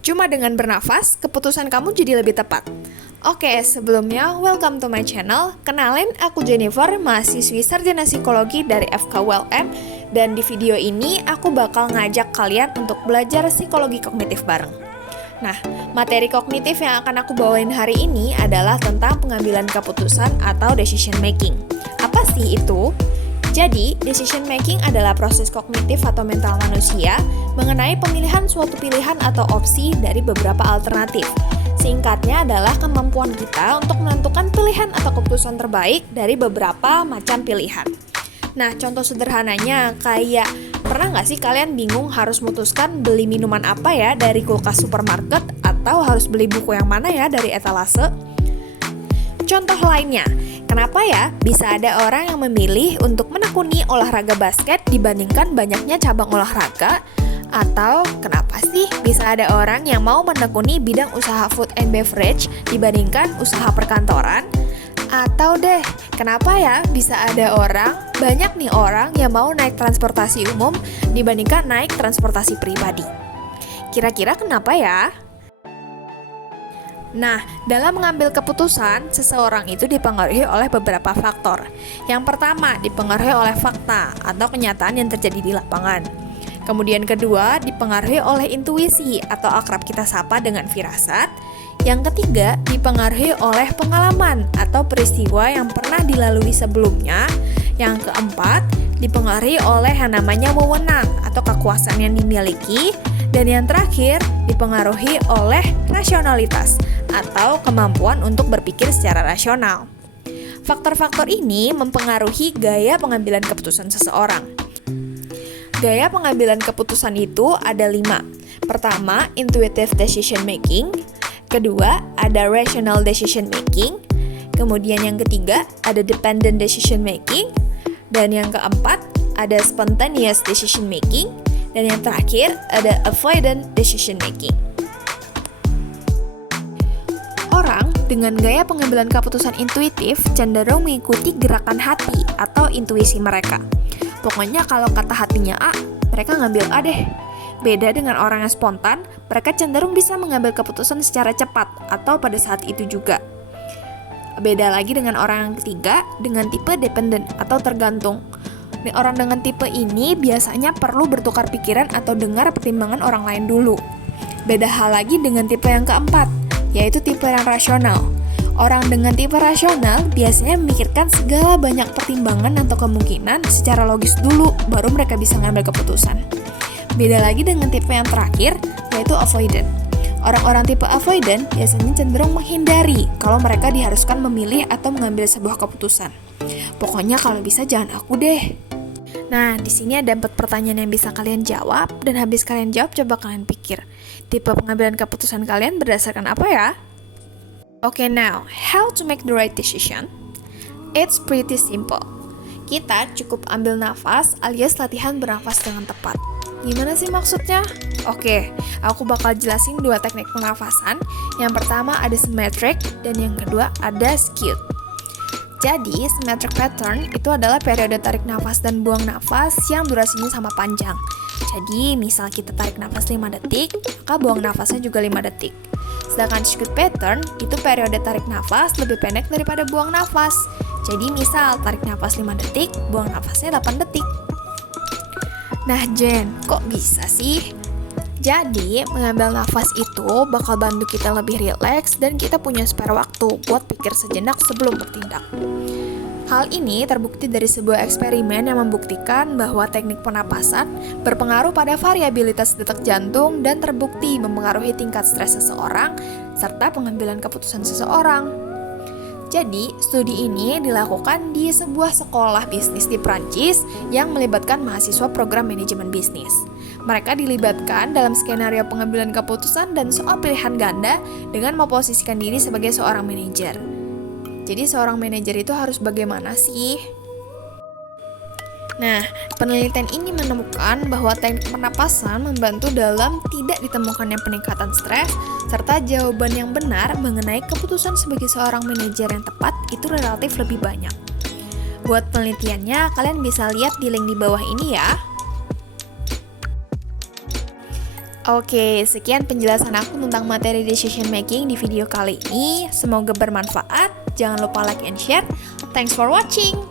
Cuma dengan bernafas, keputusan kamu jadi lebih tepat. Oke, sebelumnya welcome to my channel. Kenalin, aku Jennifer, mahasiswi sarjana psikologi dari FKULM. Dan di video ini aku bakal ngajak kalian untuk belajar psikologi kognitif bareng. Nah, materi kognitif yang akan aku bawain hari ini adalah tentang pengambilan keputusan atau decision making. Apa sih itu? Jadi, decision making adalah proses kognitif atau mental manusia mengenai pemilihan suatu pilihan atau opsi dari beberapa alternatif. Singkatnya adalah kemampuan kita untuk menentukan pilihan atau keputusan terbaik dari beberapa macam pilihan. Nah, contoh sederhananya kayak, pernah nggak sih kalian bingung harus memutuskan beli minuman apa ya dari kulkas supermarket atau harus beli buku yang mana ya dari etalase? Contoh lainnya, kenapa ya bisa ada orang yang memilih untuk menekuni olahraga basket dibandingkan banyaknya cabang olahraga? Atau kenapa sih bisa ada orang yang mau menekuni bidang usaha food and beverage dibandingkan usaha perkantoran? Atau deh, kenapa ya bisa ada banyak nih orang yang mau naik transportasi umum dibandingkan naik transportasi pribadi? Kira-kira kenapa ya? Nah, dalam mengambil keputusan, seseorang itu dipengaruhi oleh beberapa faktor. Yang pertama, dipengaruhi oleh fakta atau kenyataan yang terjadi di lapangan. Kemudian kedua, dipengaruhi oleh intuisi atau akrab kita sapa dengan firasat. Yang ketiga, dipengaruhi oleh pengalaman atau peristiwa yang pernah dilalui sebelumnya. Yang keempat, dipengaruhi oleh yang namanya wewenang atau kekuasaan yang dimiliki. Dan yang terakhir, dipengaruhi oleh rasionalitas atau kemampuan untuk berpikir secara rasional. Faktor-faktor ini mempengaruhi gaya pengambilan keputusan seseorang. Gaya pengambilan keputusan itu ada 5. Pertama, intuitive decision making. Kedua, ada rational decision making. Kemudian yang ketiga, ada dependent decision making. Dan yang keempat, ada spontaneous decision making. Dan yang terakhir, ada avoidant decision making. Orang dengan gaya pengambilan keputusan intuitif cenderung mengikuti gerakan hati atau intuisi mereka. Pokoknya kalau kata hatinya A, mereka ngambil A deh. Beda dengan orang yang spontan, mereka cenderung bisa mengambil keputusan secara cepat atau pada saat itu juga. Beda lagi dengan orang yang ketiga, dengan tipe dependent atau tergantung. Orang dengan tipe ini biasanya perlu bertukar pikiran atau dengar pertimbangan orang lain dulu. Beda hal lagi dengan tipe yang keempat, yaitu tipe yang rasional. Orang dengan tipe rasional biasanya memikirkan segala banyak pertimbangan atau kemungkinan secara logis dulu, baru mereka bisa ngambil keputusan. Beda lagi dengan tipe yang terakhir, yaitu avoidant. Orang-orang tipe avoidant biasanya cenderung menghindari kalau mereka diharuskan memilih atau mengambil sebuah keputusan. Pokoknya kalau bisa jangan aku deh. Nah, di sini ada 4 pertanyaan yang bisa kalian jawab, dan habis kalian jawab, coba kalian pikir, tipe pengambilan keputusan kalian berdasarkan apa ya? Okay, now, how to make the right decision? It's pretty simple. Kita cukup ambil nafas alias latihan bernafas dengan tepat. Gimana sih maksudnya? Oke, aku bakal jelasin 2 teknik pernafasan. Yang pertama ada symmetric dan yang kedua ada skewed. Jadi, symmetric pattern itu adalah periode tarik nafas dan buang nafas yang durasinya sama panjang. Jadi, misal kita tarik nafas 5 detik, maka buang nafasnya juga 5 detik. Sedangkan skewed pattern itu periode tarik nafas lebih pendek daripada buang nafas. Jadi misal tarik nafas 5 detik, buang nafasnya 8 detik. Nah Jen, kok bisa sih? Jadi mengambil nafas itu bakal bantu kita lebih rileks dan kita punya spare waktu buat pikir sejenak sebelum bertindak. Hal ini terbukti dari sebuah eksperimen yang membuktikan bahwa teknik pernapasan berpengaruh pada variabilitas detak jantung dan terbukti mempengaruhi tingkat stres seseorang serta pengambilan keputusan seseorang. Jadi, studi ini dilakukan di sebuah sekolah bisnis di Prancis yang melibatkan mahasiswa program manajemen bisnis. Mereka dilibatkan dalam skenario pengambilan keputusan dan soal pilihan ganda dengan memposisikan diri sebagai seorang manajer. Jadi seorang manajer itu harus bagaimana sih? Nah, penelitian ini menemukan bahwa teknik pernapasan membantu dalam tidak ditemukannya peningkatan stres, serta jawaban yang benar mengenai keputusan sebagai seorang manajer yang tepat itu relatif lebih banyak. Buat penelitiannya, kalian bisa lihat di link di bawah ini ya. Oke, sekian penjelasan aku tentang materi decision making di video kali ini. Semoga bermanfaat. Jangan lupa like and share. Thanks for watching.